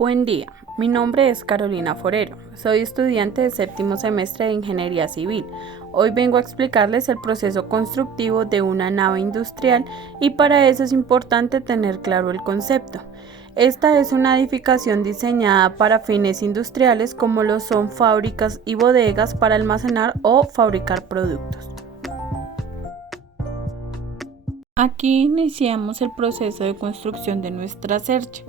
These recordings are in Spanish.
Buen día, mi nombre es Carolina Forero, soy estudiante de séptimo semestre de Ingeniería Civil. Hoy vengo a explicarles el proceso constructivo de una nave industrial y para eso es importante tener claro el concepto. Esta es una edificación diseñada para fines industriales como lo son fábricas y bodegas para almacenar o fabricar productos. Aquí iniciamos el proceso de construcción de nuestra cercha,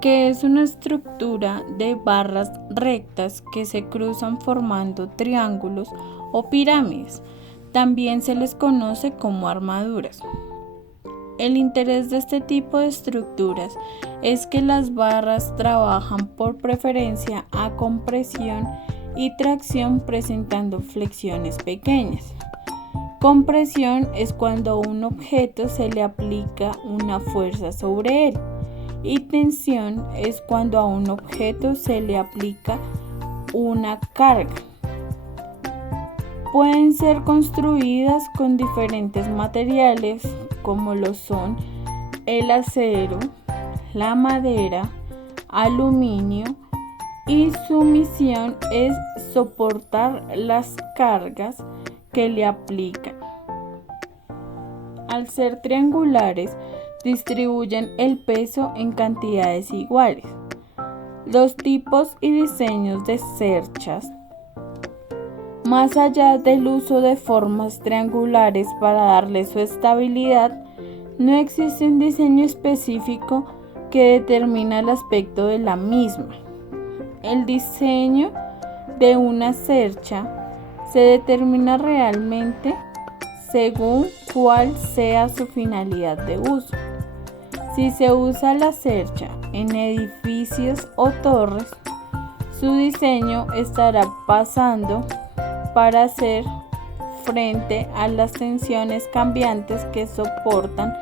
que es una estructura de barras rectas que se cruzan formando triángulos o pirámides. También se les conoce como armaduras. El interés de este tipo de estructuras es que las barras trabajan por preferencia a compresión y tracción presentando flexiones pequeñas. Compresión es cuando a un objeto se le aplica una fuerza sobre él y tensión es cuando a un objeto se le aplica una carga. Pueden ser construidas con diferentes materiales como lo son el acero, la madera, aluminio y su misión es soportar las cargas que le aplican. Al ser triangulares, distribuyen el peso en cantidades iguales. Los tipos y diseños de cerchas. Más allá del uso de formas triangulares para darle su estabilidad, no existe un diseño específico que determina el aspecto de la misma. El diseño de una cercha se determina realmente según cuál sea su finalidad de uso. Si se usa la cercha en edificios o torres, su diseño estará pasando para hacer frente a las tensiones cambiantes que soportan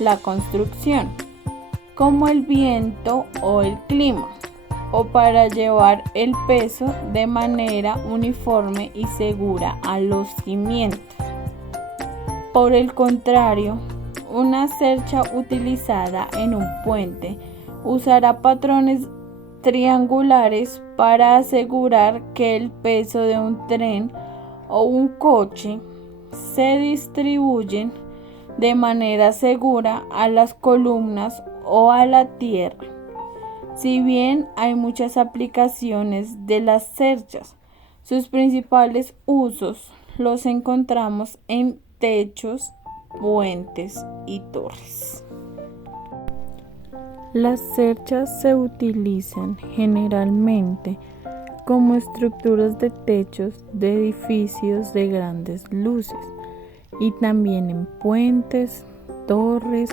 la construcción, como el viento o el clima, o para llevar el peso de manera uniforme y segura a los cimientos. Por el contrario, una cercha utilizada en un puente usará patrones triangulares para asegurar que el peso de un tren o un coche se distribuyen de manera segura a las columnas o a la tierra. Si bien hay muchas aplicaciones de las cerchas, sus principales usos los encontramos en techos, puentes y torres. Las cerchas se utilizan generalmente como estructuras de techos de edificios de grandes luces y también en puentes, torres,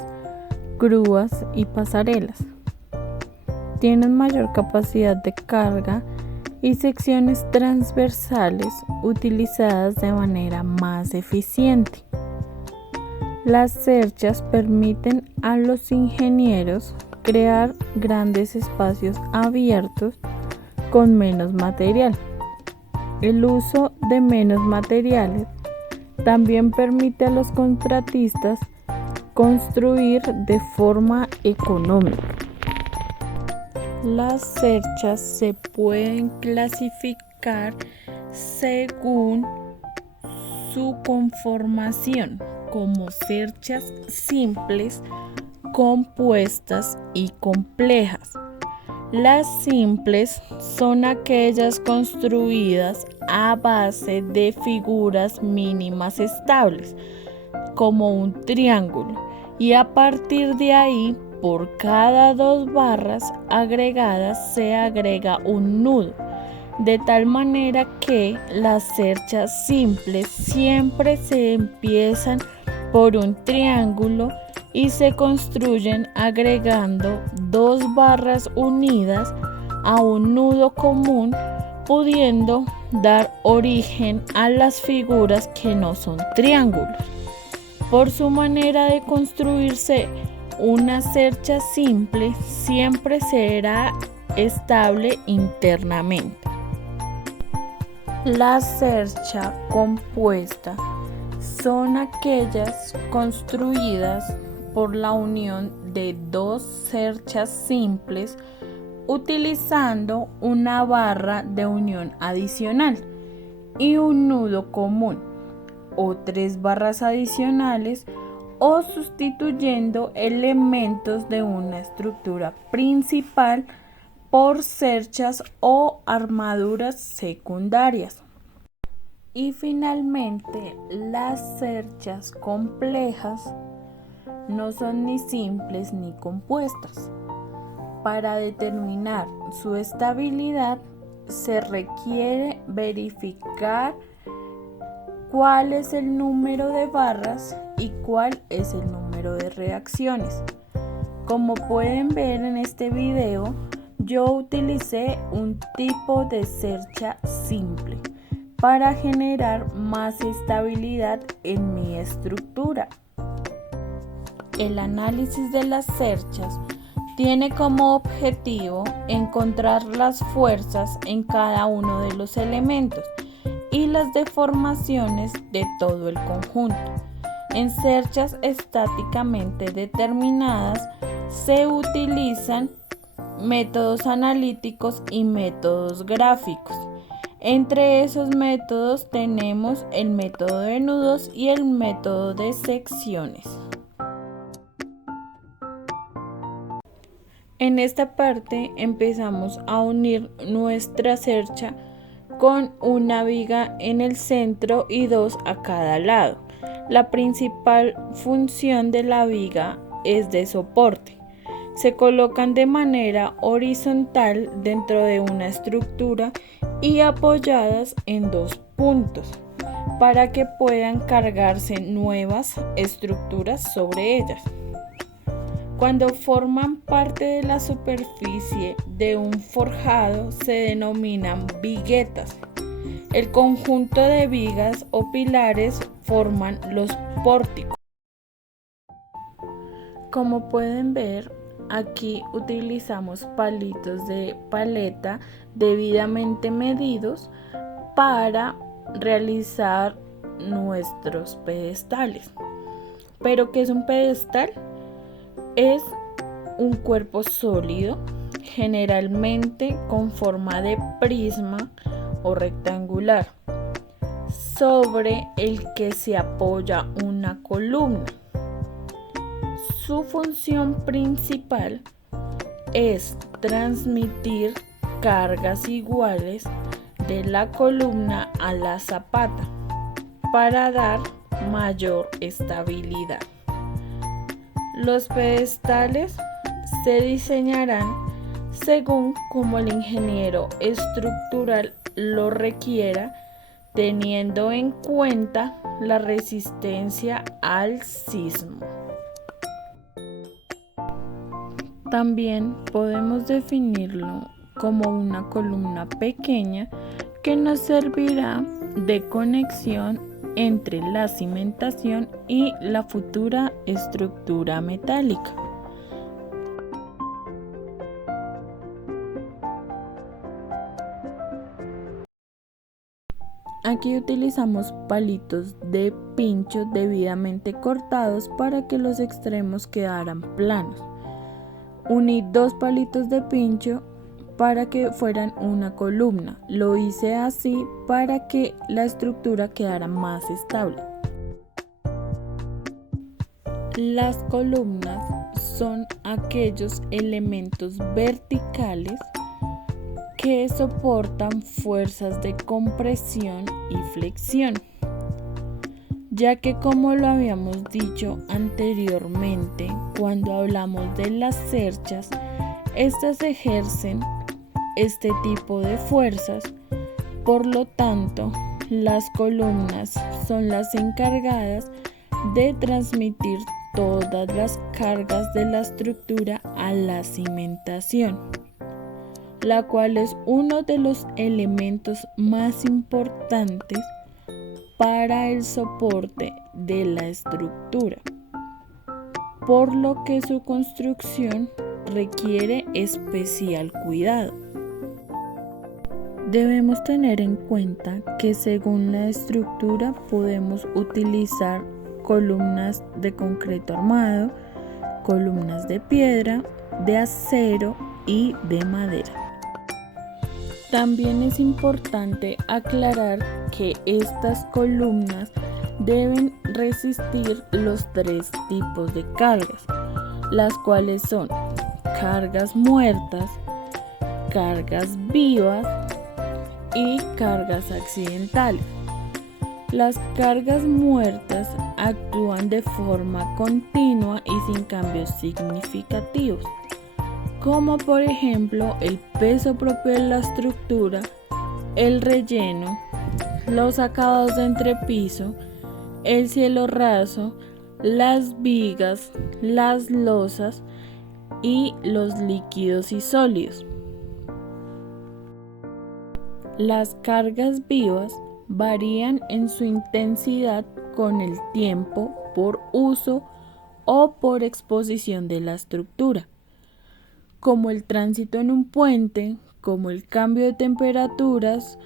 grúas y pasarelas. Tienen mayor capacidad de carga y secciones transversales utilizadas de manera más eficiente. Las cerchas permiten a los ingenieros crear grandes espacios abiertos con menos material. El uso de menos materiales también permite a los contratistas construir de forma económica. Las cerchas se pueden clasificar según su conformación como cerchas simples, compuestas y complejas. Las simples son aquellas construidas a base de figuras mínimas estables, como un triángulo, y a partir de ahí, por cada 2 barras agregadas se agrega un nudo, de tal manera que las cerchas simples siempre se empiezan por un triángulo y se construyen agregando 2 barras unidas a un nudo común, pudiendo dar origen a las figuras que no son triángulos. Por su manera de construirse, una cercha simple siempre será estable internamente. La cercha compuesta son aquellas construidas por la unión de 2 cerchas simples utilizando una barra de unión adicional y un nudo común, o 3 barras adicionales, o sustituyendo elementos de una estructura principal por cerchas o armaduras secundarias. Y finalmente, las cerchas complejas no son ni simples ni compuestas. Para determinar su estabilidad se requiere verificar cuál es el número de barras y cuál es el número de reacciones. Como pueden ver en este video, yo utilicé un tipo de cercha simple para generar más estabilidad en mi estructura. El análisis de las cerchas tiene como objetivo encontrar las fuerzas en cada uno de los elementos y las deformaciones de todo el conjunto. En cerchas estáticamente determinadas se utilizan métodos analíticos y métodos gráficos. Entre esos métodos tenemos el método de nudos y el método de secciones. En esta parte empezamos a unir nuestra cercha con una viga en el centro y 2 a cada lado. La principal función de la viga es de soporte. Se colocan de manera horizontal dentro de una estructura y apoyadas en 2 puntos para que puedan cargarse nuevas estructuras sobre ellas. Cuando forman parte de la superficie de un forjado se denominan viguetas. El conjunto de vigas o pilares forman los pórticos. Como pueden ver, aquí utilizamos palitos de paleta debidamente medidos para realizar nuestros pedestales. ¿Pero qué es un pedestal? Es un cuerpo sólido, generalmente con forma de prisma o rectangular, sobre el que se apoya una columna. Su función principal es transmitir cargas iguales de la columna a la zapata para dar mayor estabilidad. Los pedestales se diseñarán según como el ingeniero estructural lo requiera, teniendo en cuenta la resistencia al sismo. También podemos definirlo como una columna pequeña que nos servirá de conexión entre la cimentación y la futura estructura metálica. Aquí utilizamos palitos de pincho debidamente cortados para que los extremos quedaran planos. Uní 2 palitos de pincho para que fueran una columna. Lo hice así para que la estructura quedara más estable. Las columnas son aquellos elementos verticales que soportan fuerzas de compresión y flexión, ya que, como lo habíamos dicho anteriormente cuando hablamos de las cerchas, estas ejercen este tipo de fuerzas. Por lo tanto, las columnas son las encargadas de transmitir todas las cargas de la estructura a la cimentación, la cual es uno de los elementos más importantes para el soporte de la estructura, por lo que su construcción requiere especial cuidado. Debemos tener en cuenta que según la estructura podemos utilizar columnas de concreto armado, columnas de piedra, de acero y de madera. También es importante aclarar que estas columnas deben resistir los 3 tipos de cargas, las cuales son cargas muertas, cargas vivas y cargas accidentales. Las cargas muertas actúan de forma continua y sin cambios significativos, como por ejemplo el peso propio de la estructura, el relleno, los acabados de entrepiso, el cielo raso, las vigas, las losas y los líquidos y sólidos. Las cargas vivas varían en su intensidad con el tiempo por uso o por exposición de la estructura, como el tránsito en un puente, como el cambio de temperaturas,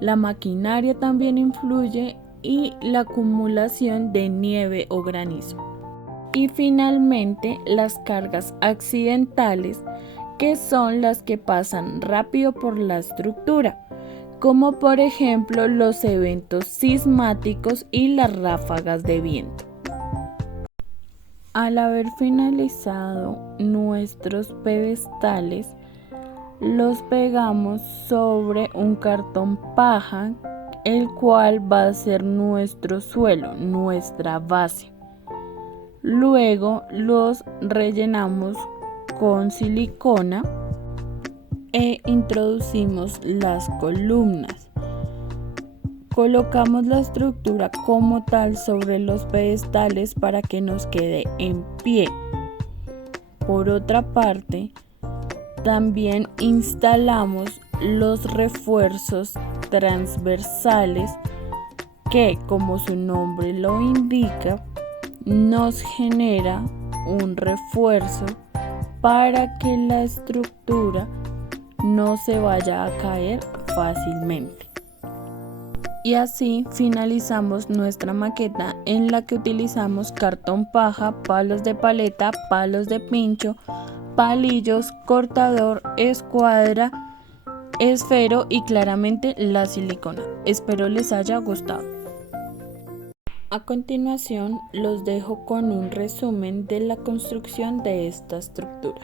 la maquinaria también influye y la acumulación de nieve o granizo. Y finalmente las cargas accidentales, que son las que pasan rápido por la estructura, como por ejemplo los eventos sismáticos y las ráfagas de viento. Al haber finalizado nuestros pedestales, los pegamos sobre un cartón paja, el cual va a ser nuestro suelo, nuestra base. Luego los rellenamos con silicona e introducimos las columnas. Colocamos la estructura como tal sobre los pedestales para que nos quede en pie. Por otra parte, también instalamos los refuerzos transversales que, como su nombre lo indica, nos genera un refuerzo para que la estructura no se vaya a caer fácilmente. Y así finalizamos nuestra maqueta, en la que utilizamos cartón paja, palos de paleta, palos de pincho, palillos, cortador, escuadra, esfero y claramente la silicona. Espero les haya gustado. A continuación los dejo con un resumen de la construcción de esta estructura.